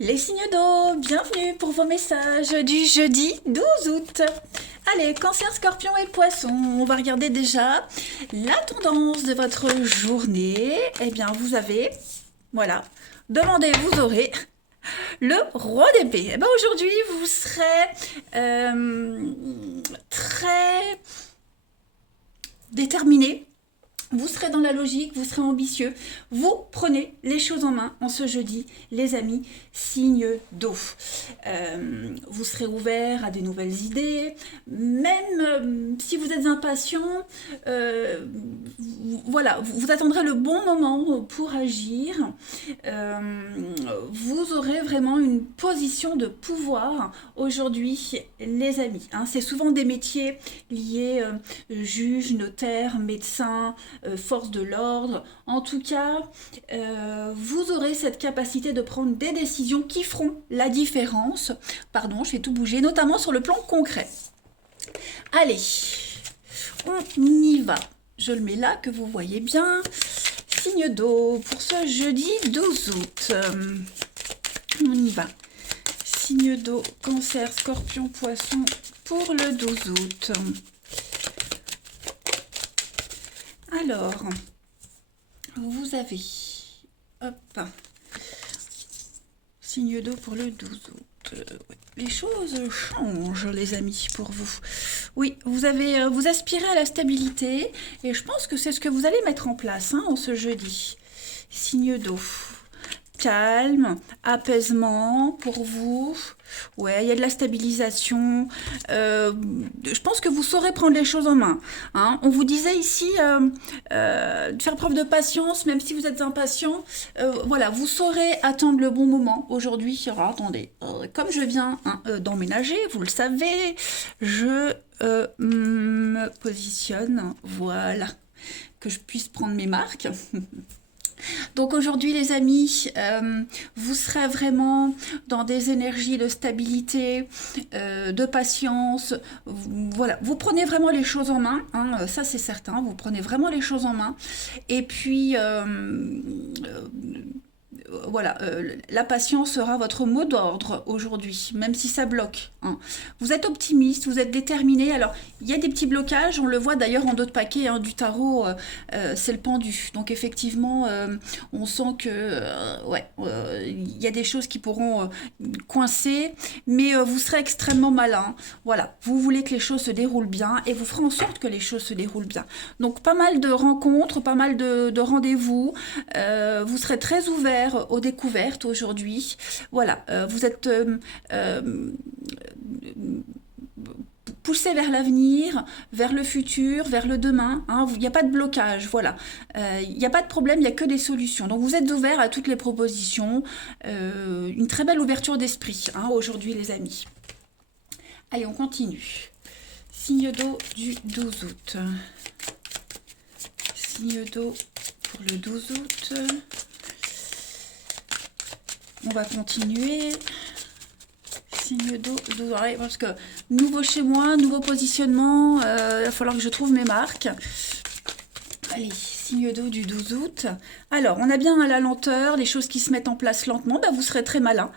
Les signes d'eau, bienvenue pour vos messages du jeudi 12 août. Allez, cancer, scorpion et poisson, on va regarder déjà la tendance de votre journée. Eh bien, vous avez, voilà, demandez, vous aurez le roi d'épée. Eh bien, aujourd'hui, vous serez très déterminé. Vous serez dans la logique, vous serez ambitieux. Vous prenez les choses en main en ce jeudi, les amis, signe d'eau. Vous serez ouvert à des nouvelles idées. Même si vous êtes impatient, voilà, vous attendrez le bon moment pour agir. Euh, vous aurez vraiment une position de pouvoir aujourd'hui, les amis. Hein. C'est souvent des métiers liés juge, notaire, médecin, force de l'ordre. En tout cas, vous aurez cette capacité de prendre des décisions qui feront la différence. Pardon, je vais tout bouger, notamment sur le plan concret. Allez, on y va. Je le mets là, que vous voyez bien. Signe d'eau pour ce jeudi 12 août. On y va. Signe d'eau, cancer, scorpion, poisson pour le 12 août. Alors, vous avez, hop, signe d'eau pour le 12 août. Ouais, les choses changent, les amis, pour vous. Oui, vous aspirez à la stabilité et je pense que c'est ce que vous allez mettre en place en ce jeudi. Signe d'eau. Calme, apaisement pour vous. Ouais, il y a de la stabilisation. Je pense que vous saurez prendre les choses en main. Hein. On vous disait ici de faire preuve de patience, même si vous êtes impatient. Voilà, vous saurez attendre le bon moment. Aujourd'hui, alors, attendez, comme je viens d'emménager, vous le savez, je me positionne, voilà, que je puisse prendre mes marques. Donc aujourd'hui les amis, vous serez vraiment dans des énergies de stabilité, de patience. Voilà, vous prenez vraiment les choses en main, hein, ça c'est certain, vous prenez vraiment les choses en main. Et puis voilà, la patience sera votre mot d'ordre aujourd'hui, même si ça bloque. Hein. Vous êtes optimiste, vous êtes déterminé. Alors, il y a des petits blocages, on le voit d'ailleurs en d'autres paquets du tarot, c'est le pendu. Donc, effectivement, on sent que, ouais, il y a des choses qui pourront coincer, mais vous serez extrêmement malin. Voilà, vous voulez que les choses se déroulent bien et vous ferez en sorte que les choses se déroulent bien. Donc, pas mal de rencontres, pas mal de rendez-vous. Vous serez très ouvert aux découvertes aujourd'hui. Voilà, vous êtes poussé vers l'avenir, vers le futur, vers le demain. Hein. Il n'y a pas de blocage, voilà. Il n'y a pas de problème, il n'y a que des solutions. Donc vous êtes ouvert à toutes les propositions. Une très belle ouverture d'esprit aujourd'hui, les amis. Allez, on continue. Signe d'eau du 12 août. Signe d'eau pour le 12 août. On va continuer. Signe d'eau, parce que nouveau chez moi, nouveau positionnement, il va falloir que je trouve mes marques. Allez, signe d'eau du 12 août. Alors, on a bien la lenteur, les choses qui se mettent en place lentement. Vous serez très malin,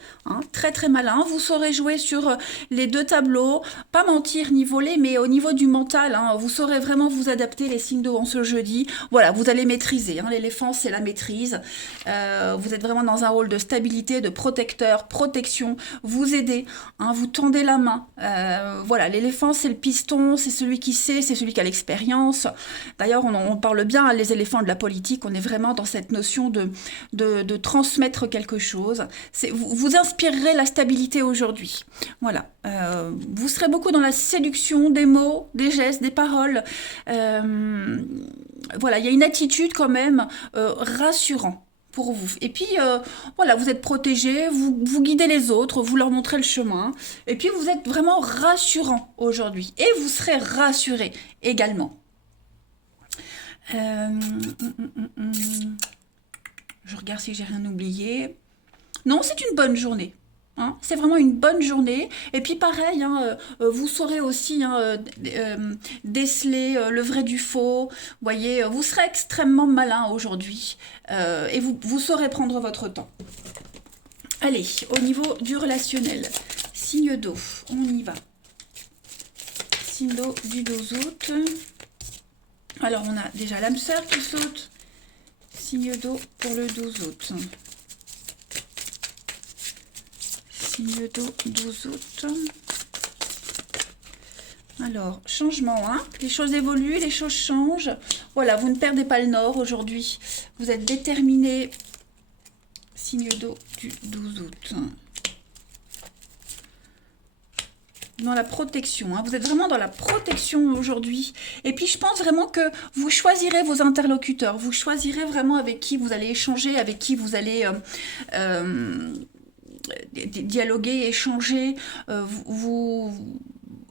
très très malin. Vous saurez jouer sur les deux tableaux, pas mentir ni voler, mais au niveau du mental, vous saurez vraiment vous adapter les signes d'eau en ce jeudi. Voilà, vous allez maîtriser. L'éléphant, c'est la maîtrise. Vous êtes vraiment dans un rôle de stabilité, de protecteur, protection. Vous aidez, vous tendez la main. Voilà, l'éléphant, c'est le piston, c'est celui qui sait, c'est celui qui a l'expérience. D'ailleurs, on parle bien, les éléphants de la politique, on est vraiment dans cette notion de transmettre quelque chose. Vous inspirerez la stabilité aujourd'hui. Voilà. Vous serez beaucoup dans la séduction des mots, des gestes, des paroles. Voilà, il y a une attitude quand même rassurante pour vous. Et puis, voilà, vous êtes protégé, vous guidez les autres, vous leur montrez le chemin. Et puis, vous êtes vraiment rassurant aujourd'hui. Et vous serez rassuré également. Je regarde si j'ai rien oublié. Non, c'est une bonne journée. C'est vraiment une bonne journée. Et puis pareil, vous saurez aussi déceler le vrai du faux. Vous voyez, vous serez extrêmement malin aujourd'hui. Et vous saurez prendre votre temps. Allez, au niveau du relationnel, signe d'eau, on y va. Signe d'eau du 12 août. Alors, on a déjà l'âme sœur qui saute. Signe d'eau pour le 12 août. Signe d'eau 12 août. Alors, changement, hein. Les choses évoluent, les choses changent. Voilà, vous ne perdez pas le nord aujourd'hui. Vous êtes déterminé. Signe d'eau du 12 août. Dans la protection, hein. Vous êtes vraiment dans la protection aujourd'hui. Et puis, je pense vraiment que vous choisirez vos interlocuteurs. Vous choisirez vraiment avec qui vous allez échanger, avec qui vous allez dialoguer, échanger.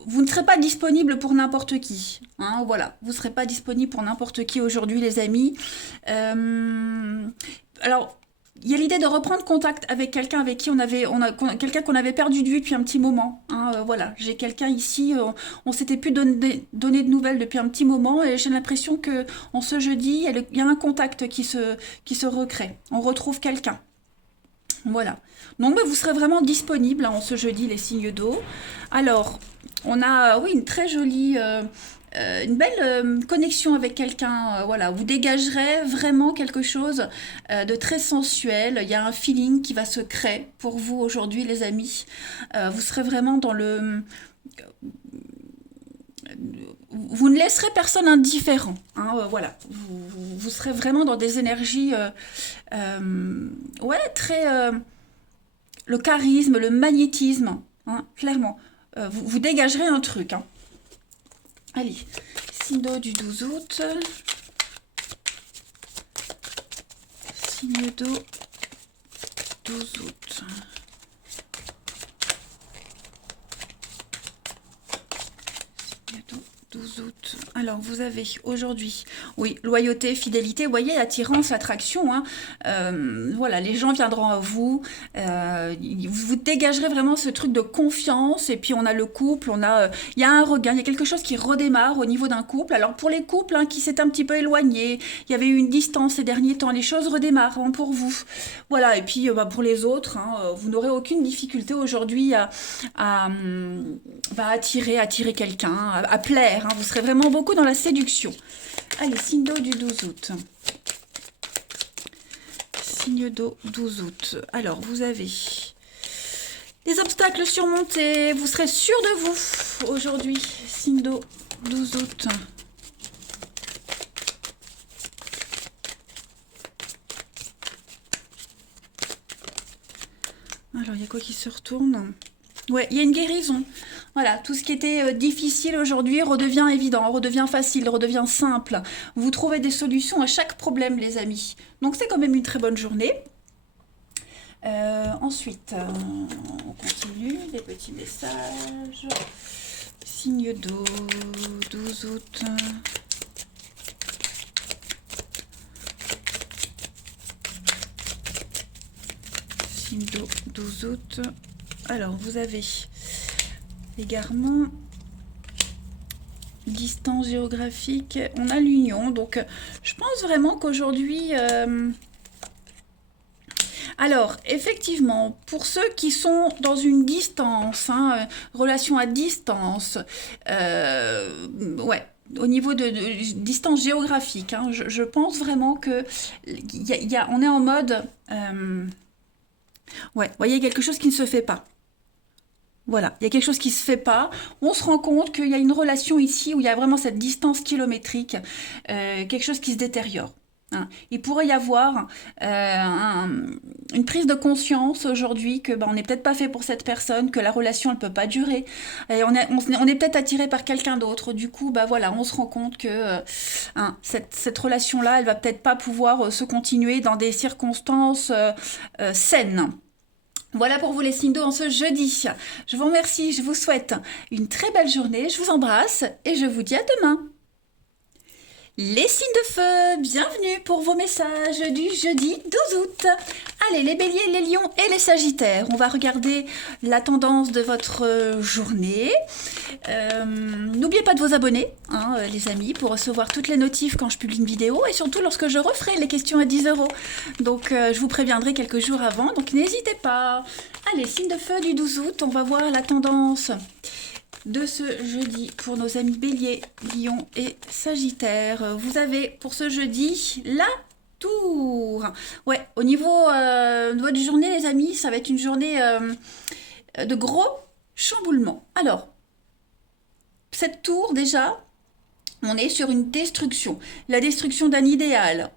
Vous ne serez pas disponible pour n'importe qui. Hein, voilà, vous ne serez pas disponible pour n'importe qui aujourd'hui, les amis. Alors, il y a l'idée de reprendre contact avec quelqu'un avec qui quelqu'un qu'on avait perdu de vue depuis un petit moment. Hein, voilà, j'ai quelqu'un ici, on s'était plus donné de nouvelles depuis un petit moment et j'ai l'impression que en ce jeudi, il y a un contact qui se recrée. On retrouve quelqu'un. Voilà. Donc, vous serez vraiment disponible en ce jeudi, les signes d'eau. Alors, on a, oui, une très jolie, une belle connexion avec quelqu'un. Voilà, vous dégagerez vraiment quelque chose de très sensuel. Il y a un feeling qui va se créer pour vous aujourd'hui, les amis. Vous serez vraiment dans le... Vous ne laisserez personne indifférent. Hein, voilà, vous serez vraiment dans des énergies, ouais, très... le charisme, le magnétisme, hein, clairement. Vous dégagerez un truc. Hein. Allez, signe d'eau du 12 août. Signe d'eau 12 août. Signe d'eau 12 août. Alors, vous avez aujourd'hui, oui, loyauté, fidélité, vous voyez, attirance, attraction. Hein. Voilà, les gens viendront à vous. Vous dégagerez vraiment ce truc de confiance. Et puis, on a le couple, il y a un regain, il y a quelque chose qui redémarre au niveau d'un couple. Alors, pour les couples hein, qui s'étaient un petit peu éloignés, il y avait eu une distance ces derniers temps, les choses redémarrent hein, pour vous. Voilà, et puis, pour les autres, hein, vous n'aurez aucune difficulté aujourd'hui à attirer quelqu'un, à plaire. Hein. Vous serez vraiment beaucoup dans la séduction. Allez, signe d'eau du 12 août. Signe d'eau 12 août. Alors, vous avez des obstacles surmontés. Vous serez sûr de vous aujourd'hui. Signe d'eau 12 août. Alors, il y a quoi qui se retourne ? Ouais, il y a une guérison. Voilà, tout ce qui était difficile aujourd'hui redevient évident, redevient facile, redevient simple. Vous trouvez des solutions à chaque problème, les amis. Donc, c'est quand même une très bonne journée. Ensuite, on continue, des petits messages. Signe d'eau, 12 août. Signe d'eau, 12 août. Alors, vous avez égarement distance géographique. On a l'union. Donc, je pense vraiment qu'aujourd'hui... Alors, effectivement, pour ceux qui sont dans une distance, hein, relation à distance, ouais, au niveau de distance géographique, hein, je pense vraiment que on est en mode... ouais, vous voyez, quelque chose qui ne se fait pas. Voilà, il y a quelque chose qui ne se fait pas. On se rend compte qu'il y a une relation ici où il y a vraiment cette distance kilométrique, quelque chose qui se détériore. Hein. Il pourrait y avoir une prise de conscience aujourd'hui que on n'est peut-être pas fait pour cette personne, que la relation ne peut pas durer. Et on est peut-être attiré par quelqu'un d'autre. Du coup, voilà, on se rend compte que cette relation-là, elle va peut-être pas pouvoir se continuer dans des circonstances saines. Voilà pour vous les signes d'eau en ce jeudi. Je vous remercie, je vous souhaite une très belle journée, je vous embrasse et je vous dis à demain. Les signes de feu, bienvenue pour vos messages du jeudi 12 août. Allez, les béliers, les lions et les sagittaires, on va regarder la tendance de votre journée. N'oubliez pas de vous abonner, hein, les amis, pour recevoir toutes les notifs quand je publie une vidéo et surtout lorsque je referai les questions à 10 €. Donc, je vous préviendrai quelques jours avant, donc n'hésitez pas. Allez, signes de feu du 12 août, on va voir la tendance de ce jeudi pour nos amis béliers, lions et sagittaires. Vous avez pour ce jeudi la tour. Ouais, au niveau de votre journée, les amis, ça va être une journée de gros chamboulements. Alors, cette tour, déjà, on est sur une destruction. La destruction d'un idéal.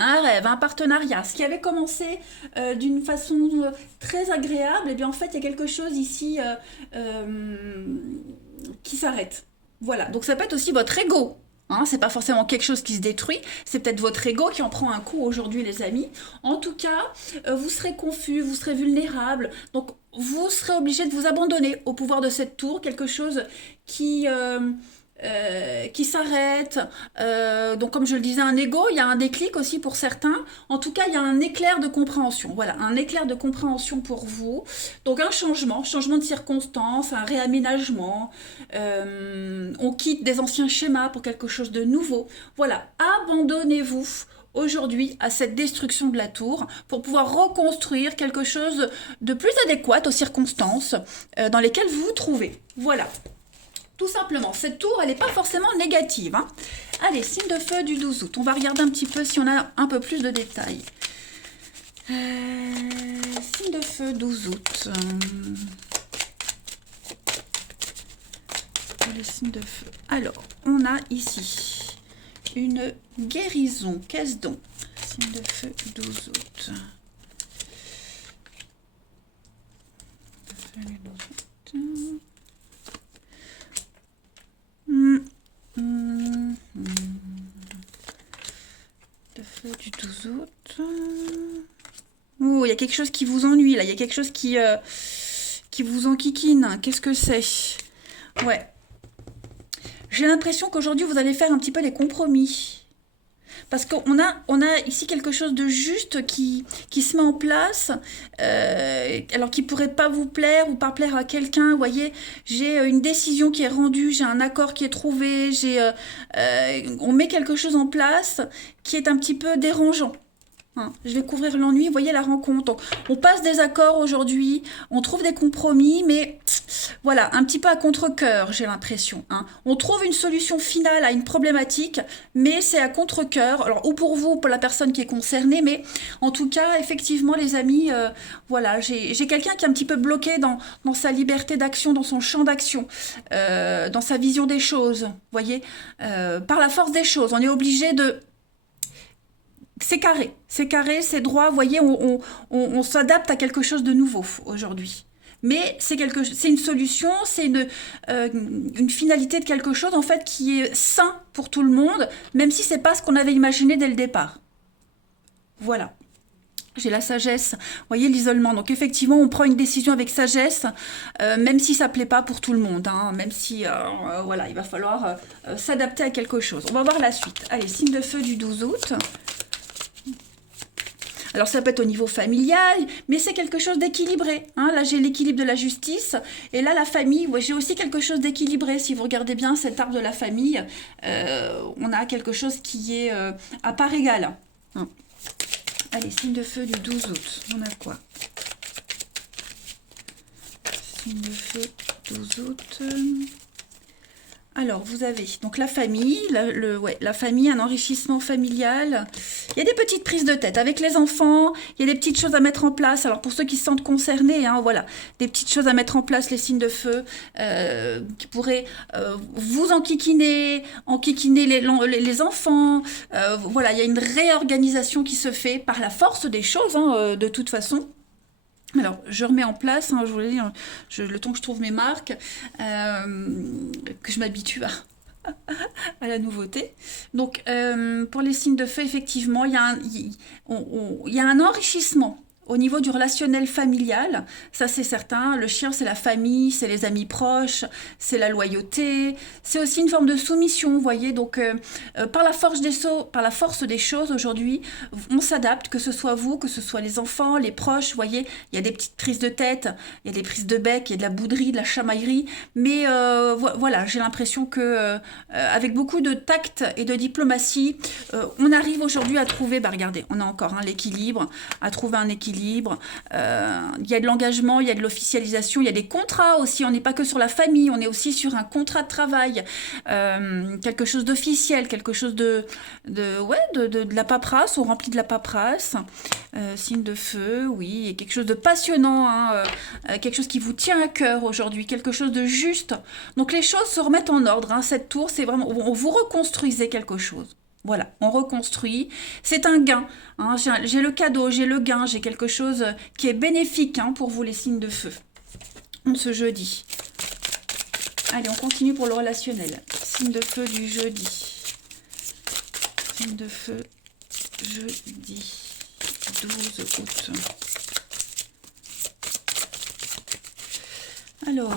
Un rêve, un partenariat, ce qui avait commencé d'une façon très agréable, et bien en fait il y a quelque chose ici qui s'arrête. Voilà, donc ça peut être aussi votre ego. Hein, c'est pas forcément quelque chose qui se détruit, c'est peut-être votre ego qui en prend un coup aujourd'hui, les amis. En tout cas, vous serez confus, vous serez vulnérable, donc vous serez obligé de vous abandonner au pouvoir de cette tour, quelque chose qui s'arrête. Donc comme je le disais, un ego, il y a un déclic aussi pour certains. En tout cas, il y a un éclair de compréhension. Voilà, un éclair de compréhension pour vous. Donc un changement de circonstances, un réaménagement. On quitte des anciens schémas pour quelque chose de nouveau. Voilà, abandonnez-vous aujourd'hui à cette destruction de la tour pour pouvoir reconstruire quelque chose de plus adéquat aux circonstances dans lesquelles vous vous trouvez. Voilà. Tout simplement, cette tour, elle n'est pas forcément négative. Hein. Allez, signe de feu du 12 août. On va regarder un petit peu si on a un peu plus de détails. Signe de feu 12 août. Pour les signes de feu. Alors, on a ici une guérison. Qu'est-ce donc? Signe de feu 12 août. Le feu du 12 août. Oh, il y a quelque chose qui vous ennuie là. Il y a quelque chose qui vous enquiquine. Qu'est-ce que c'est? Ouais. J'ai l'impression qu'aujourd'hui, vous allez faire un petit peu des compromis. Parce qu'on a ici quelque chose de juste qui se met en place, alors qui pourrait pas vous plaire ou pas plaire à quelqu'un. Vous voyez, j'ai une décision qui est rendue, j'ai un accord qui est trouvé, on met quelque chose en place qui est un petit peu dérangeant. Hein, je vais couvrir l'ennui, vous voyez la rencontre. Donc, on passe des accords aujourd'hui, on trouve des compromis, mais voilà, un petit peu à contre-cœur, j'ai l'impression. Hein. On trouve une solution finale à une problématique, mais c'est à contre-cœur. Alors, ou pour vous, ou pour la personne qui est concernée, mais en tout cas, effectivement, les amis, voilà, j'ai quelqu'un qui est un petit peu bloqué dans sa liberté d'action, dans son champ d'action, dans sa vision des choses, vous voyez, par la force des choses. On est obligé de... C'est carré, c'est droit, vous voyez, on s'adapte à quelque chose de nouveau aujourd'hui. Mais c'est une solution, c'est une finalité de quelque chose en fait qui est sain pour tout le monde, même si c'est pas ce qu'on avait imaginé dès le départ. Voilà. J'ai la sagesse, vous voyez l'isolement. Donc effectivement, on prend une décision avec sagesse, même si ça plaît pas pour tout le monde, hein, même si voilà, il va falloir s'adapter à quelque chose. On va voir la suite. Allez, signe de feu du 12 août. Alors ça peut être au niveau familial, mais c'est quelque chose d'équilibré. Hein. Là, j'ai l'équilibre de la justice. Et là, la famille, ouais, j'ai aussi quelque chose d'équilibré. Si vous regardez bien cet arbre de la famille, on a quelque chose qui est à part égale. Hein. Allez, signe de feu du 12 août. On a quoi? Signe de feu 12 août. Alors, vous avez donc la famille, la famille, un enrichissement familial. Il y a des petites prises de tête avec les enfants. Il y a des petites choses à mettre en place. Alors, pour ceux qui se sentent concernés, hein, voilà, des petites choses à mettre en place, les signes de feu qui pourraient vous enquiquiner les enfants. Voilà, il y a une réorganisation qui se fait par la force des choses, hein, de toute façon. Alors, je remets en place, hein, je vous l'ai dit, le temps que je trouve mes marques, que je m'habitue à la nouveauté. Donc, pour les signes de feu, effectivement, il y a un enrichissement au niveau du relationnel familial, ça c'est certain, le chien c'est la famille, c'est les amis proches, c'est la loyauté, c'est aussi une forme de soumission, vous voyez, donc par la force des choses aujourd'hui, on s'adapte, que ce soit vous, que ce soit les enfants, les proches, vous voyez, il y a des petites prises de tête, il y a des prises de bec, il y a de la bouderie, de la chamaillerie, mais voilà, j'ai l'impression que avec beaucoup de tact et de diplomatie, on arrive aujourd'hui à trouver, bah regardez, on a encore l'équilibre, à trouver un équilibre. Il y a de l'engagement, il y a de l'officialisation, il y a des contrats aussi. On n'est pas que sur la famille, on est aussi sur un contrat de travail, quelque chose d'officiel, quelque chose de la paperasse. On remplit de la paperasse, signe de feu, oui, et quelque chose de passionnant, hein, quelque chose qui vous tient à cœur aujourd'hui, quelque chose de juste. Donc les choses se remettent en ordre. Hein. Cette tour, c'est vraiment, vous reconstruisez quelque chose. Voilà, on reconstruit. C'est un gain. Hein. J'ai le cadeau, j'ai le gain, j'ai quelque chose qui est bénéfique hein, pour vous les signes de feu. Ce jeudi. Allez, on continue pour le relationnel. Signe de feu du jeudi. Signe de feu jeudi 12 août. Alors...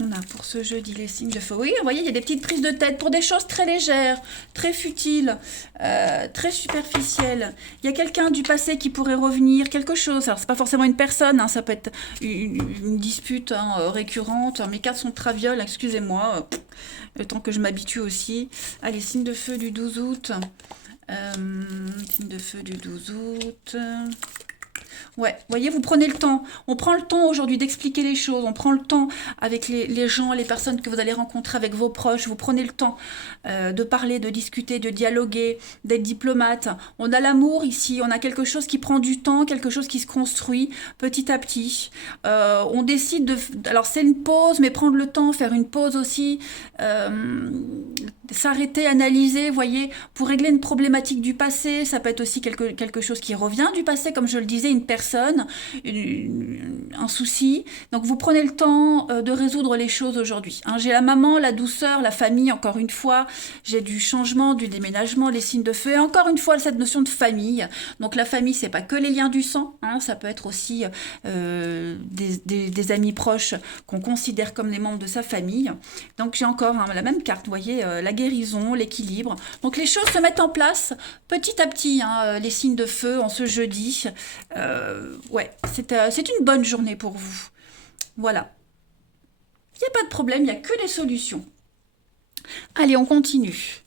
on a pour ce jeudi les signes de feu. Oui, vous voyez, il y a des petites prises de tête pour des choses très légères, très futiles, très superficielles. Il y a quelqu'un du passé qui pourrait revenir, quelque chose. Alors, c'est pas forcément une personne, hein, ça peut être une dispute hein, récurrente. Mes cartes sont travioles, excusez-moi, le temps que je m'habitue aussi. Allez, signe de feu du 12 août. Signe de feu du 12 août... Ouais, vous voyez, vous prenez le temps. On prend le temps aujourd'hui d'expliquer les choses. On prend le temps avec les gens, les personnes que vous allez rencontrer, avec vos proches. Vous prenez le temps de parler, de discuter, de dialoguer, d'être diplomate. On a l'amour ici. On a quelque chose qui prend du temps, quelque chose qui se construit petit à petit. On décide de... alors, c'est une pause, mais prendre le temps, faire une pause aussi. S'arrêter, analyser, vous voyez, pour régler une problématique du passé. Ça peut être aussi quelque chose qui revient du passé, comme je le disais, une personne, un souci. Donc vous prenez le temps de résoudre les choses aujourd'hui. Hein, j'ai la maman, la douceur, la famille, encore une fois. J'ai du changement, du déménagement, les signes de feu. Et encore une fois, cette notion de famille. Donc la famille, c'est pas que les liens du sang. Hein, ça peut être aussi des amis proches qu'on considère comme des membres de sa famille. Donc j'ai encore hein, la même carte, vous voyez, la guérison, l'équilibre. Donc les choses se mettent en place petit à petit, hein, les signes de feu en ce jeudi. Ouais, c'est une bonne journée pour vous. Voilà. Il n'y a pas de problème, il n'y a que des solutions. Allez, on continue.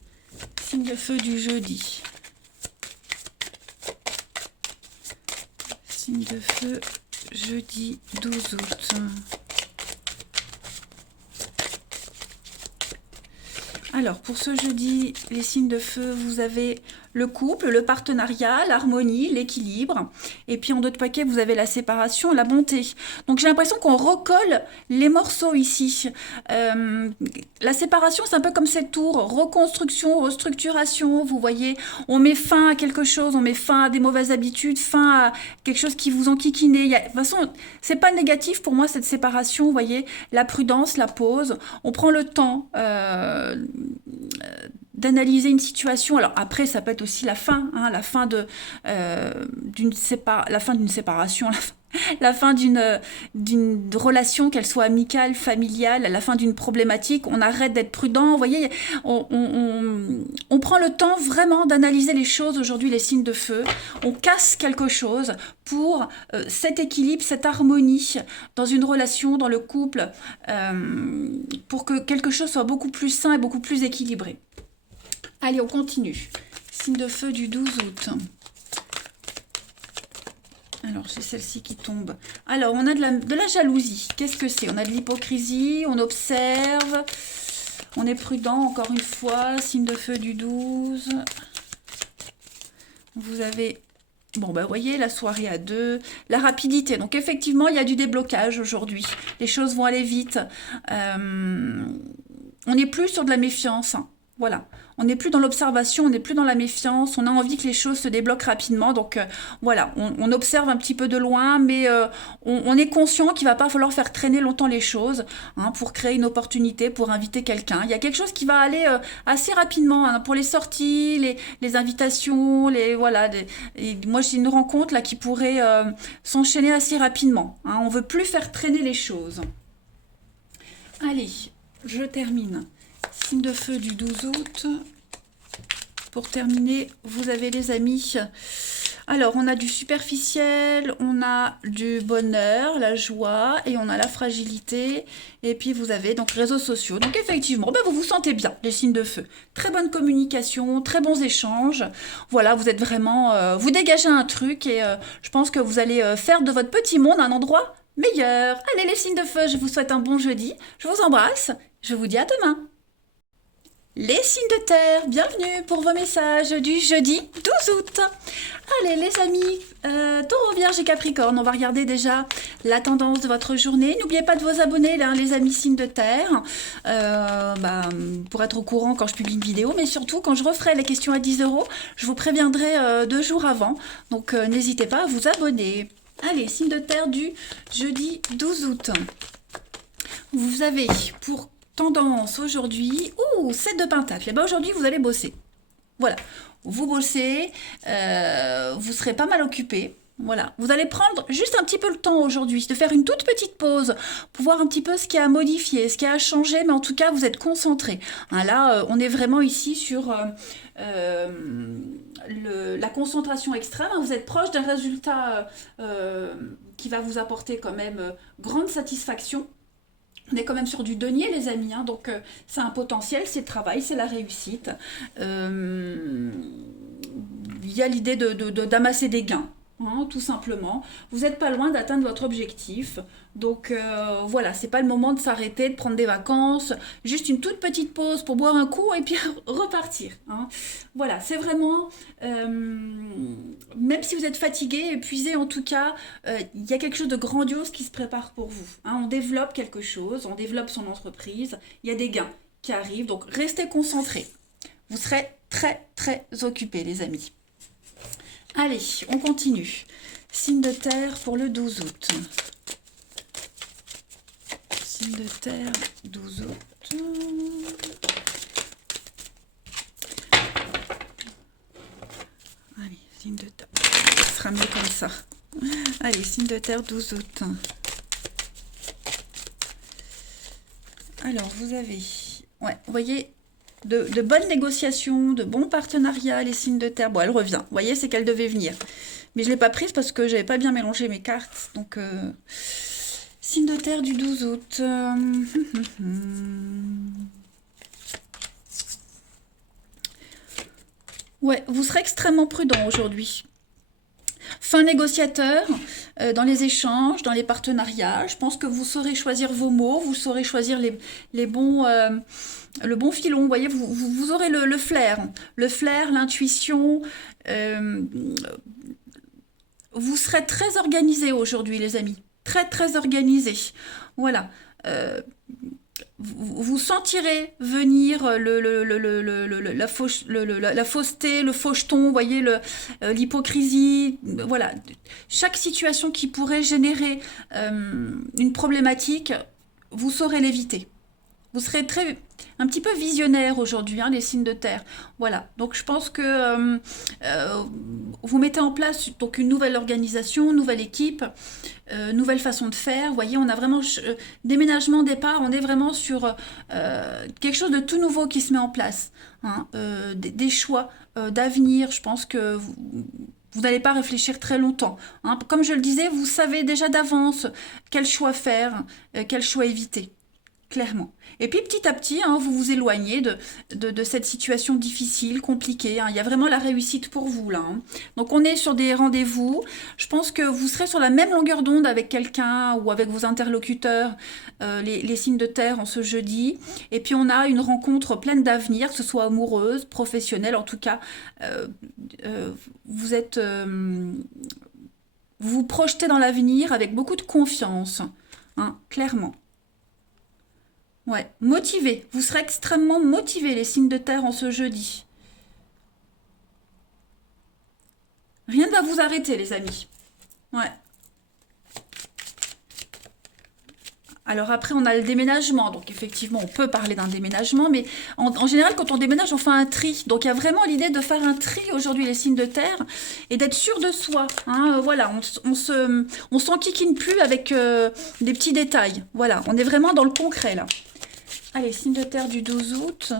Signe de feu du jeudi. Signe de feu jeudi 12 août. Alors, pour ce jeudi, les signes de feu, vous avez le couple, le partenariat, l'harmonie, l'équilibre. Et puis en d'autres paquets, vous avez la séparation, la bonté. Donc j'ai l'impression qu'on recolle les morceaux ici. La séparation, c'est un peu comme cette tour. Reconstruction, restructuration, vous voyez. On met fin à quelque chose, on met fin à des mauvaises habitudes, fin à quelque chose qui vous enquiquinait. De toute façon, c'est pas négatif pour moi cette séparation, vous voyez. La prudence, la pause. On prend le temps d'analyser une situation. Alors après, ça peut être aussi la fin, hein, la fin d'une séparation, la fin d'une relation, qu'elle soit amicale, familiale, la fin d'une problématique. On arrête d'être prudent. Vous voyez, on prend le temps vraiment d'analyser les choses aujourd'hui, les signes de feu. On casse quelque chose pour cet équilibre, cette harmonie dans une relation, dans le couple, pour que quelque chose soit beaucoup plus sain et beaucoup plus équilibré. Allez, on continue. Signe de feu du 12 août. Alors, c'est celle-ci qui tombe. Alors, on a de la jalousie. Qu'est-ce que c'est? On a de l'hypocrisie, on observe, on est prudent, encore une fois. Signe de feu du 12. Vous avez... bon, bah, vous voyez, la soirée à deux, la rapidité. Donc, effectivement, il y a du déblocage aujourd'hui. Les choses vont aller vite. On n'est plus sur de la méfiance, hein. Voilà, on n'est plus dans l'observation, on n'est plus dans la méfiance, on a envie que les choses se débloquent rapidement. Donc voilà, on observe un petit peu de loin, mais on est conscient qu'il va pas falloir faire traîner longtemps les choses, hein, pour créer une opportunité, pour inviter quelqu'un. Il y a quelque chose qui va aller assez rapidement, hein, pour les sorties, les invitations, voilà. Et moi, j'ai une rencontre là qui pourrait s'enchaîner assez rapidement, hein. On veut plus faire traîner les choses. Allez, je termine. Signe de feu du 12 août. Pour terminer, vous avez les amis. Alors, on a du superficiel, on a du bonheur, la joie, et on a la fragilité. Et puis, vous avez donc réseaux sociaux. Donc, effectivement, ben, vous vous sentez bien, les signes de feu. Très bonne communication, très bons échanges. Voilà, vous êtes vraiment... vous dégagez un truc et je pense que vous allez faire de votre petit monde un endroit meilleur. Allez, les signes de feu, je vous souhaite un bon jeudi. Je vous embrasse. Je vous dis à demain. Les signes de terre, bienvenue pour vos messages du jeudi 12 août. Allez les amis, Taureau, Vierge et Capricorne, on va regarder déjà la tendance de votre journée. N'oubliez pas de vous abonner là, les amis signes de terre, pour être au courant quand je publie une vidéo, mais surtout quand je referai les questions à 10 euros, je vous préviendrai 2 jours avant. Donc n'hésitez pas à vous abonner. Allez, signes de terre du jeudi 12 août. Vous avez pour tendance aujourd'hui, 7 de pentacle. Et ben aujourd'hui, vous allez bosser. Voilà, vous bossez, vous serez pas mal occupé. Voilà, vous allez prendre juste un petit peu le temps aujourd'hui de faire une toute petite pause pour voir un petit peu ce qui a modifié, ce qui a changé, mais en tout cas, vous êtes concentré. Hein, là, on est vraiment ici sur la concentration extrême. Vous êtes proche d'un résultat qui va vous apporter quand même grande satisfaction. On est quand même sur du denier, les amis, hein, donc c'est un potentiel, c'est le travail, c'est la réussite. Il y a l'idée d'amasser des gains, hein, tout simplement. Vous n'êtes pas loin d'atteindre votre objectif. Donc voilà, c'est pas le moment de s'arrêter, de prendre des vacances, juste une toute petite pause pour boire un coup et puis repartir. Hein. Voilà, c'est vraiment, même si vous êtes fatigué, épuisé en tout cas, il y a quelque chose de grandiose qui se prépare pour vous. Hein. On développe quelque chose, on développe son entreprise, il y a des gains qui arrivent, donc restez concentrés. Vous serez très très occupés les amis. Allez, on continue. Signe de terre pour le 12 août. Signe de terre, 12 août. Allez, signe de terre. Ce sera mieux comme ça. Allez, signe de terre, 12 août. Alors, vous avez... Ouais, vous voyez, de bonnes négociations, de bons partenariats, les signes de terre. Bon, elle revient. Vous voyez, c'est qu'elle devait venir. Mais je ne l'ai pas prise parce que j'avais pas bien mélangé mes cartes. Donc... signe de terre du 12 août. Ouais, vous serez extrêmement prudent aujourd'hui. Fin négociateur dans les échanges, dans les partenariats. Je pense que vous saurez choisir vos mots, vous saurez choisir les bons, le bon filon. Vous voyez, vous aurez le flair, l'intuition. Vous serez très organisé aujourd'hui, les amis. Très très organisé. Voilà. Vous sentirez venir la fausseté, le faucheton, vous voyez, l'hypocrisie. Voilà. Chaque situation qui pourrait générer une problématique, vous saurez l'éviter. Vous serez un petit peu visionnaire aujourd'hui, hein, les signes de terre. Voilà, donc je pense que vous mettez en place donc une nouvelle organisation, nouvelle équipe, nouvelle façon de faire. Vous voyez, on a vraiment déménagement, départ, on est vraiment sur quelque chose de tout nouveau qui se met en place. Hein, des choix d'avenir, je pense que vous n'allez pas réfléchir très longtemps. Hein. Comme je le disais, vous savez déjà d'avance quel choix faire, quel choix éviter. Clairement. Et puis petit à petit, hein, vous vous éloignez de cette situation difficile, compliquée. Hein. Il y a vraiment la réussite pour vous là. Hein. Donc on est sur des rendez-vous. Je pense que vous serez sur la même longueur d'onde avec quelqu'un ou avec vos interlocuteurs, les signes de terre en ce jeudi. Et puis on a une rencontre pleine d'avenir, que ce soit amoureuse, professionnelle. En tout cas, vous êtes, vous vous projetez dans l'avenir avec beaucoup de confiance, hein, clairement. Ouais, motivés. Vous serez extrêmement motivés, les signes de terre, en ce jeudi. Rien ne va vous arrêter, les amis. Ouais. Alors après, on a le déménagement. Donc effectivement, on peut parler d'un déménagement. Mais en général, quand on déménage, on fait un tri. Donc il y a vraiment l'idée de faire un tri aujourd'hui, les signes de terre. Et d'être sûr de soi. Hein. Voilà, on s'enquiquine plus avec des petits détails. Voilà, on est vraiment dans le concret là. Allez, signe de terre du 12 août.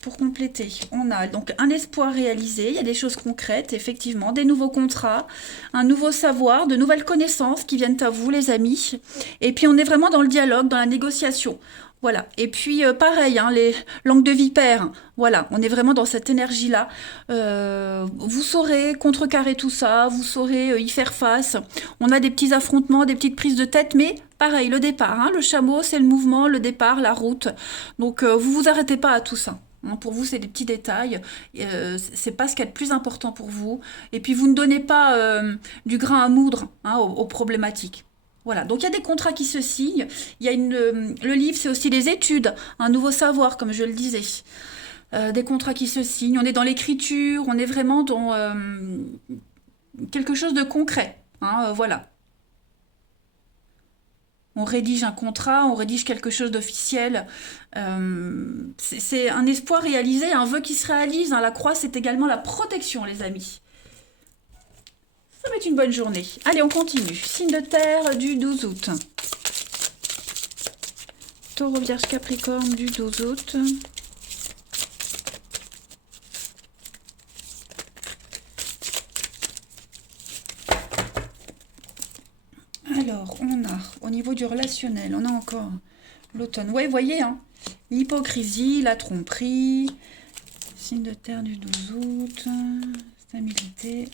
Pour compléter, on a donc un espoir réalisé, il y a des choses concrètes, effectivement, des nouveaux contrats, un nouveau savoir, de nouvelles connaissances qui viennent à vous, les amis. Et puis, on est vraiment dans le dialogue, dans la négociation. Voilà. Et puis, pareil, hein, les langues de vipère, voilà, on est vraiment dans cette énergie-là. Vous saurez contrecarrer tout ça, vous saurez y faire face. On a des petits affrontements, des petites prises de tête, mais pareil, le départ, hein, le chameau, c'est le mouvement, le départ, la route. Donc, vous vous arrêtez pas à tout ça. Hein, pour vous, c'est des petits détails. C'est pas ce qu'il y a de plus important pour vous. Et puis, vous ne donnez pas du grain à moudre hein, aux problématiques. Voilà, donc il y a des contrats qui se signent. Il y a le livre, c'est aussi les études, un nouveau savoir, comme je le disais. Des contrats qui se signent. On est dans l'écriture, on est vraiment dans quelque chose de concret. Hein, voilà. On rédige un contrat, on rédige quelque chose d'officiel. C'est un espoir réalisé, un vœu qui se réalise. Hein. La croix, c'est également la protection, les amis. Ça va être une bonne journée. Allez, on continue. Signe de terre du 12 août. Taureau, Vierge, Capricorne du 12 août. Alors, on a, au niveau du relationnel, on a encore l'automne. Ouais, vous voyez, hein, l'hypocrisie, la tromperie, signe de terre du 12 août, stabilité,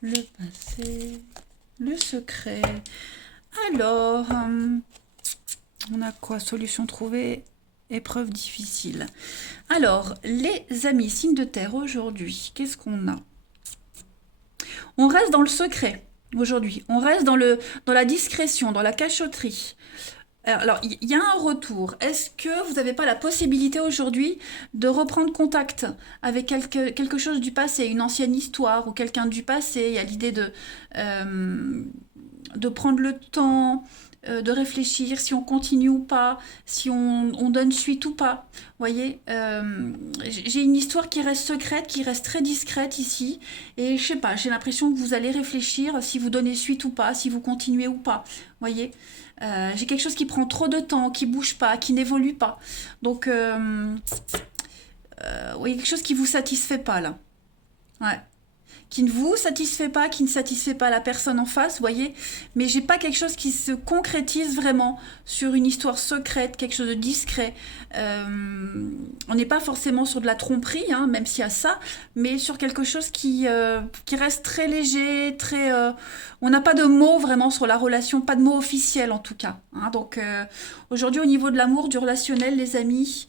le passé, le secret. Alors, on a quoi? Solution trouvée, épreuve difficile. Alors, les amis, signe de terre aujourd'hui, qu'est-ce qu'on a? On reste dans le secret. Aujourd'hui, on reste dans la discrétion, dans la cachotterie. Alors, il y a un retour. Est-ce que vous n'avez pas la possibilité aujourd'hui de reprendre contact avec quelque chose du passé, une ancienne histoire ou quelqu'un du passé? Il y a l'idée de prendre le temps, de réfléchir si on continue ou pas, si on donne suite ou pas. Vous voyez, j'ai une histoire qui reste secrète, qui reste très discrète ici. Et je sais pas, j'ai l'impression que vous allez réfléchir si vous donnez suite ou pas, si vous continuez ou pas. Vous voyez, j'ai quelque chose qui prend trop de temps, qui bouge pas, qui n'évolue pas. Donc, oui, quelque chose qui vous satisfait pas là. Ouais, qui ne vous satisfait pas, qui ne satisfait pas la personne en face, vous voyez, mais j'ai pas quelque chose qui se concrétise vraiment sur une histoire secrète, quelque chose de discret. On n'est pas forcément sur de la tromperie, hein, même s'il y a ça, mais sur quelque chose qui reste très léger, très... on n'a pas de mots vraiment sur la relation, pas de mots officiels en tout cas. Hein. Donc aujourd'hui au niveau de l'amour, du relationnel, les amis,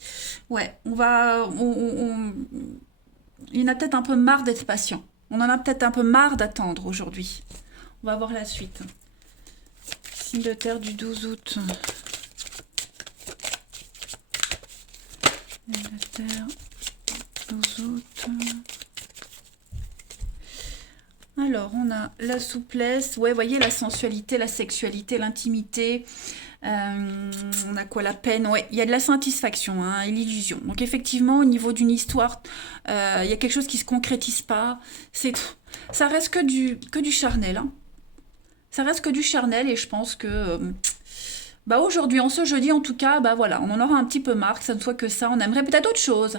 ouais, on va... il y en a peut-être un peu marre d'être patient. On en a peut-être un peu marre d'attendre aujourd'hui. On va voir la suite. Signe de terre du 12 août. Signe de terre, 12 août. Alors, on a la souplesse. Ouais, vous voyez, la sensualité, la sexualité, l'intimité. On a quoi? La peine? Ouais, il y a de la satisfaction hein, et l'illusion. Donc effectivement, au niveau d'une histoire, il y a quelque chose qui se concrétise pas. Ça reste que du charnel. Hein. Ça reste que du charnel et je pense que bah aujourd'hui, en ce jeudi en tout cas, bah voilà, on en aura un petit peu marre que ça ne soit que ça. On aimerait peut-être autre chose.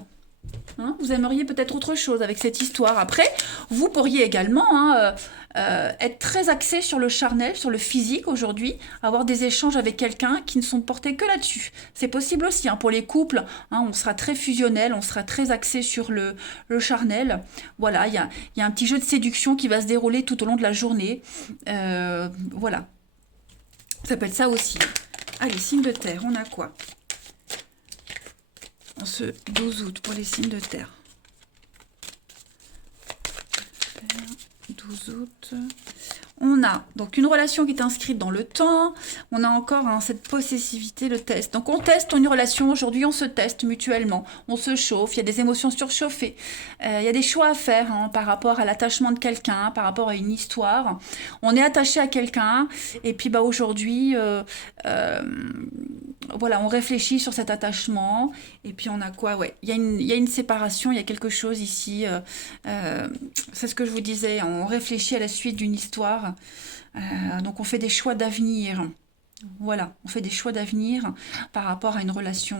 Hein, vous aimeriez peut-être autre chose avec cette histoire. Après, vous pourriez également hein, être très axé sur le charnel, sur le physique aujourd'hui, avoir des échanges avec quelqu'un qui ne sont portés que là-dessus. C'est possible aussi hein, pour les couples, hein, on sera très fusionnel, on sera très axé sur le charnel. Voilà, il y a un petit jeu de séduction qui va se dérouler tout au long de la journée. Voilà, ça peut être ça aussi. Allez, signe de terre, on a quoi? En ce 12 août pour les signes de terre. 12 août. On a donc une relation qui est inscrite dans le temps. On a encore hein, cette possessivité, le test. Donc on teste une relation. Aujourd'hui, on se teste mutuellement. On se chauffe. Il y a des émotions surchauffées. Il y a des choix à faire hein, par rapport à l'attachement de quelqu'un, par rapport à une histoire. On est attaché à quelqu'un. Et puis bah, aujourd'hui, voilà, on réfléchit sur cet attachement. Et puis on a quoi? Ouais, il y a une séparation. Il y a quelque chose ici. C'est ce que je vous disais. On réfléchit à la suite d'une histoire. Donc on fait des choix d'avenir. Voilà, on fait des choix d'avenir par rapport à une relation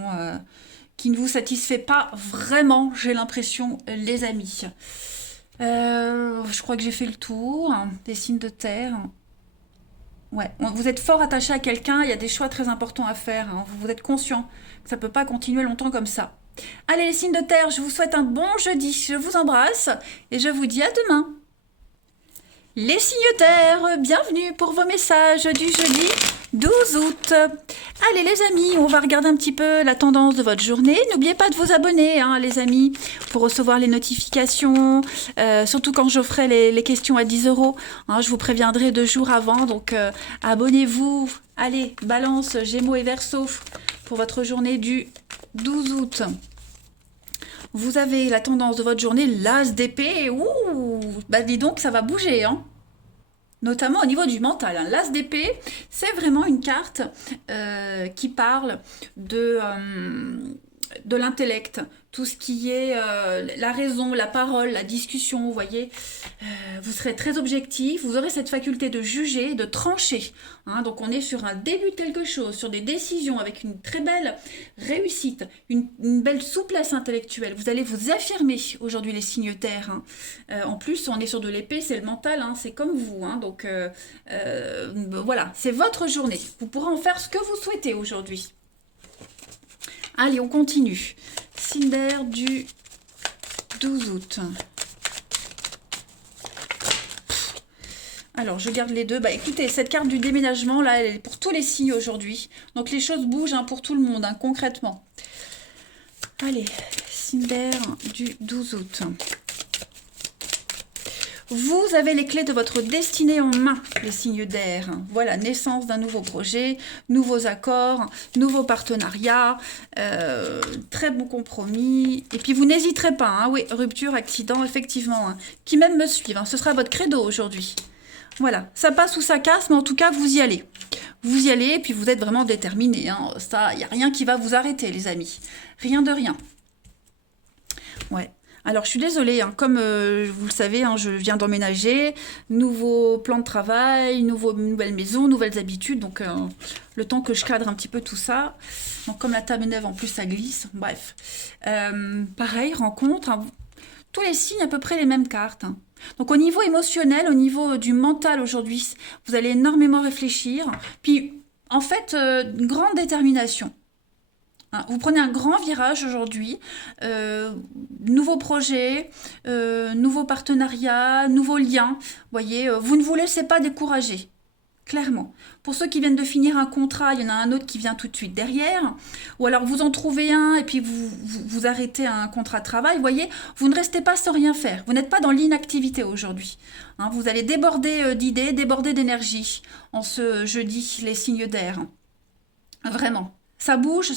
qui ne vous satisfait pas vraiment, j'ai l'impression, les amis. Je crois que j'ai fait le tour des signes de terre. Ouais, vous êtes fort attaché à quelqu'un, il y a des choix très importants à faire. Hein. Vous êtes conscient que ça ne peut pas continuer longtemps comme ça. Allez les signes de terre, je vous souhaite un bon jeudi, je vous embrasse et je vous dis à demain. Les signataires, bienvenue pour vos messages du jeudi 12 août. Allez les amis, on va regarder un petit peu la tendance de votre journée. N'oubliez pas de vous abonner, hein, les amis, pour recevoir les notifications. Surtout quand je ferai les questions à 10 €. Hein, je vous préviendrai 2 jours avant, donc abonnez-vous. Allez, Balance, Gémeaux et Verseau pour votre journée du 12 août. Vous avez la tendance de votre journée, l'as d'épée. Ouh, bah dis donc, ça va bouger, hein. Notamment au niveau du mental. Hein. L'as d'épée, c'est vraiment une carte qui parle de l'intellect. Tout ce qui est la raison, la parole, la discussion, vous voyez. Vous serez très objectif, vous aurez cette faculté de juger, de trancher. Hein, donc on est sur un début de quelque chose, sur des décisions avec une très belle réussite, une belle souplesse intellectuelle. Vous allez vous affirmer aujourd'hui les signes terre. Hein. En plus, on est sur de l'épée, c'est le mental, hein, c'est comme vous. Hein, donc voilà, c'est votre journée. Vous pourrez en faire ce que vous souhaitez aujourd'hui. Allez, on continue. Cinder du 12 août. Alors, je garde les deux. Bah, écoutez, cette carte du déménagement, là, elle est pour tous les signes aujourd'hui. Donc, les choses bougent hein, pour tout le monde, hein, concrètement. Allez, Cinder du 12 août. Vous avez les clés de votre destinée en main, les signes d'air. Voilà, naissance d'un nouveau projet, nouveaux accords, nouveaux partenariats, très bon compromis. Et puis vous n'hésiterez pas, hein, oui, rupture, accident, effectivement, hein, qui même me suivent. Hein, ce sera votre credo aujourd'hui. Voilà, ça passe ou ça casse, mais en tout cas, vous y allez. Vous y allez et puis vous êtes vraiment déterminés. Hein. Ça, il n'y a rien qui va vous arrêter, les amis. Rien de rien. Ouais. Alors, je suis désolée, hein, comme vous le savez, hein, je viens d'emménager, nouveau plan de travail, nouvelle maison, nouvelles habitudes, donc le temps que je cadre un petit peu tout ça. Donc, comme la table neuve, en plus, ça glisse, bref. Pareil, rencontre, hein, tous les signes, à peu près les mêmes cartes. Hein. Donc, au niveau émotionnel, au niveau du mental aujourd'hui, vous allez énormément réfléchir. Puis, en fait, une grande détermination. Vous prenez un grand virage aujourd'hui, nouveaux projets, nouveaux partenariats, nouveaux liens. Voyez, vous ne vous laissez pas décourager, clairement. Pour ceux qui viennent de finir un contrat, il y en a un autre qui vient tout de suite derrière. Ou alors vous en trouvez un et puis vous arrêtez un contrat de travail. Voyez, vous ne restez pas sans rien faire. Vous n'êtes pas dans l'inactivité aujourd'hui. Hein, vous allez déborder d'idées, déborder d'énergie en ce jeudi, les signes d'air. Vraiment. Ça bouge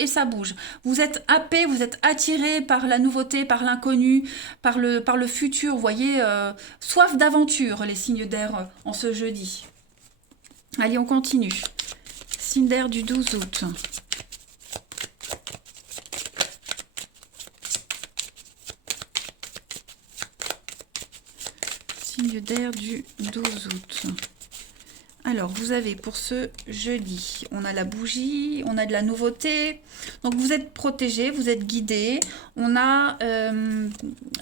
et ça bouge. Vous êtes happé, vous êtes attiré par la nouveauté, par l'inconnu, par le futur. Vous voyez, soif d'aventure, les signes d'air en ce jeudi. Allez, on continue. Signe d'air du 12 août. Signe d'air du 12 août. Alors, vous avez pour ce jeudi, on a la bougie, on a de la nouveauté. Donc, vous êtes protégé, vous êtes guidé. On a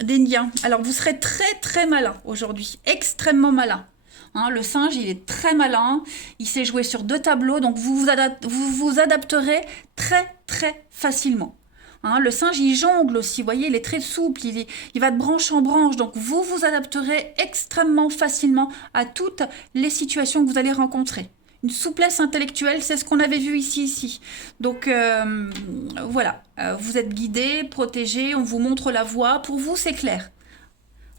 des liens. Alors, vous serez très, très malin aujourd'hui. Extrêmement malin. Hein, le singe, il est très malin. Il sait jouer sur 2 tableaux. Donc, vous vous adapterez très, très facilement. Hein, le singe, il jongle aussi, vous voyez, il est très souple, il va de branche en branche, donc vous vous adapterez extrêmement facilement à toutes les situations que vous allez rencontrer. Une souplesse intellectuelle, c'est ce qu'on avait vu ici. Donc voilà, vous êtes guidé, protégé, on vous montre la voie, pour vous c'est clair.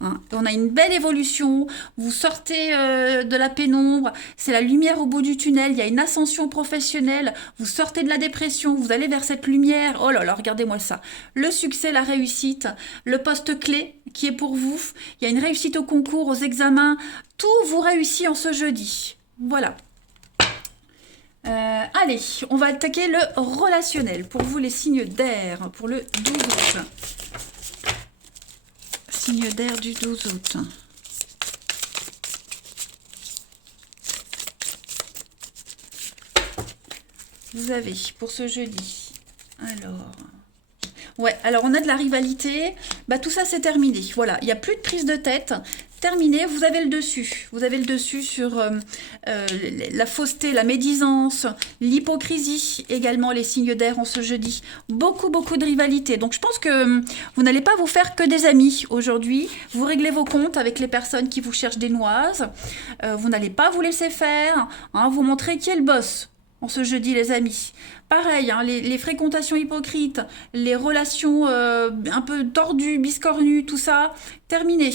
hein. On a une belle évolution, vous sortez de la pénombre, c'est la lumière au bout du tunnel, il y a une ascension professionnelle, vous sortez de la dépression, vous allez vers cette lumière, oh là là, regardez-moi ça. Le succès, la réussite, le poste clé qui est pour vous, il y a une réussite au concours, aux examens, tout vous réussit en ce jeudi. Voilà. Allez, on va attaquer le relationnel. Pour vous, les signes d'air, pour le 12 août. Signe d'air du 12 août. Vous avez, pour ce jeudi, alors... Ouais, alors on a de la rivalité. Bah, tout ça, c'est terminé. Voilà, il n'y a plus de prise de tête. Terminé, vous avez le dessus. Vous avez le dessus sur la fausseté, la médisance, l'hypocrisie, également les signes d'air en ce jeudi. Beaucoup, beaucoup de rivalité. Donc, je pense que vous n'allez pas vous faire que des amis aujourd'hui. Vous réglez vos comptes avec les personnes qui vous cherchent des noises. Vous n'allez pas vous laisser faire. Hein, vous montrez qui est le boss en ce jeudi, les amis. Pareil, hein, les fréquentations hypocrites, les relations un peu tordues, biscornues, tout ça, terminé.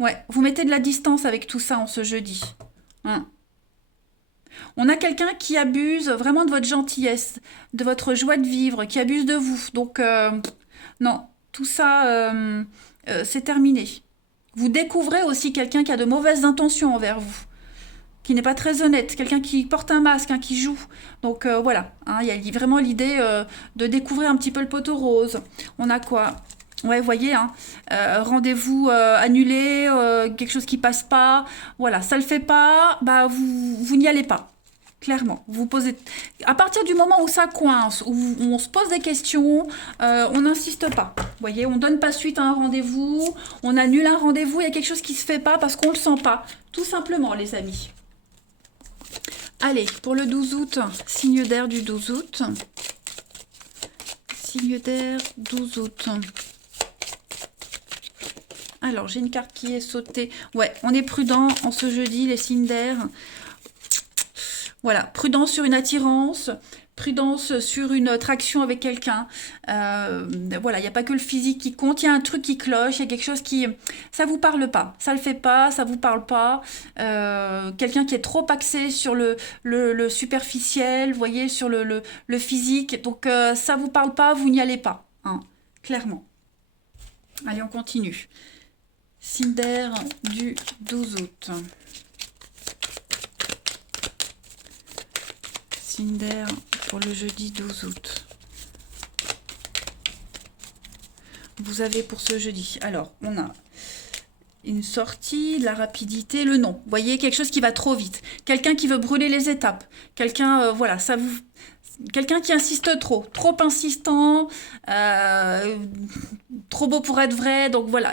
Ouais, vous mettez de la distance avec tout ça en ce jeudi. Hein. On a quelqu'un qui abuse vraiment de votre gentillesse, de votre joie de vivre, qui abuse de vous. Donc, non, tout ça, c'est terminé. Vous découvrez aussi quelqu'un qui a de mauvaises intentions envers vous, qui n'est pas très honnête, quelqu'un qui porte un masque, hein, qui joue. Donc voilà, hein, il y a vraiment l'idée de découvrir un petit peu le poteau rose. On a quoi? Ouais, vous voyez, hein, rendez-vous annulé, quelque chose qui passe pas. Voilà, ça le fait pas, bah vous n'y allez pas. Clairement, vous posez. À partir du moment où ça coince, où on se pose des questions, on n'insiste pas. Vous voyez, on donne pas suite à un rendez-vous, on annule un rendez-vous, il y a quelque chose qui se fait pas parce qu'on le sent pas. Tout simplement, les amis. Allez, pour le 12 août, signe d'air du 12 août. Signe d'air 12 août. Alors, j'ai une carte qui est sautée. Ouais, on est prudent en ce jeudi, les signes d'air. Voilà, prudence sur une attirance, prudence sur une traction avec quelqu'un. Voilà, il n'y a pas que le physique qui compte, il y a un truc qui cloche, il y a quelque chose qui... Ça vous parle pas, ça le fait pas, ça vous parle pas. Quelqu'un qui est trop axé sur le superficiel, vous voyez, sur le physique. Donc, ça vous parle pas, vous n'y allez pas, hein, clairement. Allez, on continue. Signe d'air du 12 août. Signe d'air pour le jeudi 12 août. Vous avez pour ce jeudi, alors on a une sortie, de la rapidité, le non. Vous voyez, quelque chose qui va trop vite. Quelqu'un qui veut brûler les étapes. Quelqu'un, voilà, ça vous... Quelqu'un qui insiste trop insistant, trop beau pour être vrai. Donc voilà,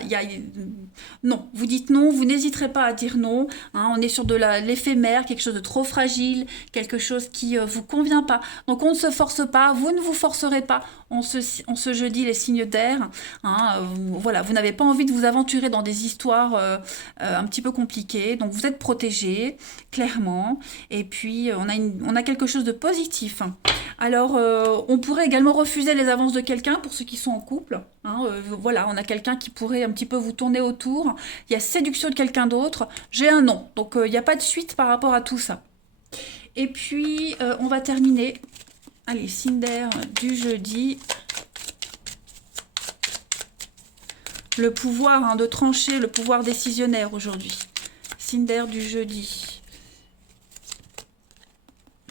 non, vous dites non, vous n'hésiterez pas à dire non. Hein, on est sur de l'éphémère, quelque chose de trop fragile, quelque chose qui vous convient pas. Donc on ne se force pas, vous ne vous forcerez pas en ce jeudi, les signes d'air. Hein, voilà, vous n'avez pas envie de vous aventurer dans des histoires un petit peu compliquées. Donc vous êtes protégé, clairement. Et puis on a quelque chose de positif. Alors, on pourrait également refuser les avances de quelqu'un pour ceux qui sont en couple. Hein, voilà, on a quelqu'un qui pourrait un petit peu vous tourner autour. Il y a séduction de quelqu'un d'autre. J'ai un non. Donc, il n'y a pas de suite par rapport à tout ça. Et puis, on va terminer. Allez, signe d'air du jeudi. Le pouvoir hein, de trancher, le pouvoir décisionnaire aujourd'hui. Signe d'air du jeudi.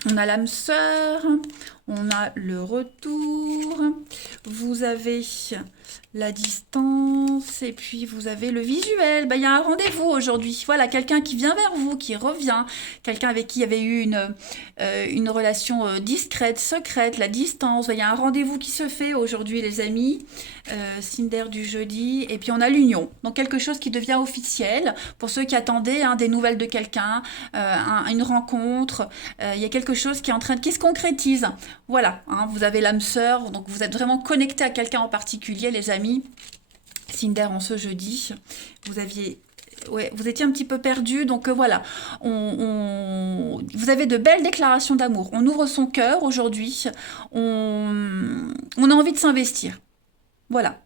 On a l'âme sœur, on a le retour, vous avez la distance et puis vous avez le visuel. Il y a un rendez-vous aujourd'hui. Voilà, quelqu'un qui vient vers vous, qui revient, quelqu'un avec qui il y avait eu une relation discrète, secrète, la distance. Il y a un rendez-vous qui se fait aujourd'hui, les amis. Signe d'air du jeudi. Et puis on a l'union. Donc quelque chose qui devient officiel. Pour ceux qui attendaient hein, des nouvelles de quelqu'un, une rencontre. Il y a quelque chose qui est en train qui se concrétise. Voilà, hein, vous avez l'âme sœur. Donc vous êtes vraiment connecté à quelqu'un en particulier, les amis. Signe d'air en ce jeudi. Vous étiez un petit peu perdu, donc voilà. Vous avez de belles déclarations d'amour. On ouvre son cœur aujourd'hui. On a envie de s'investir. Voilà.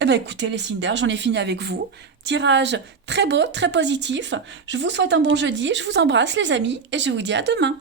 Eh ben écoutez les Cinder, j'en ai fini avec vous. Tirage très beau, très positif. Je vous souhaite un bon jeudi, je vous embrasse les amis et je vous dis à demain.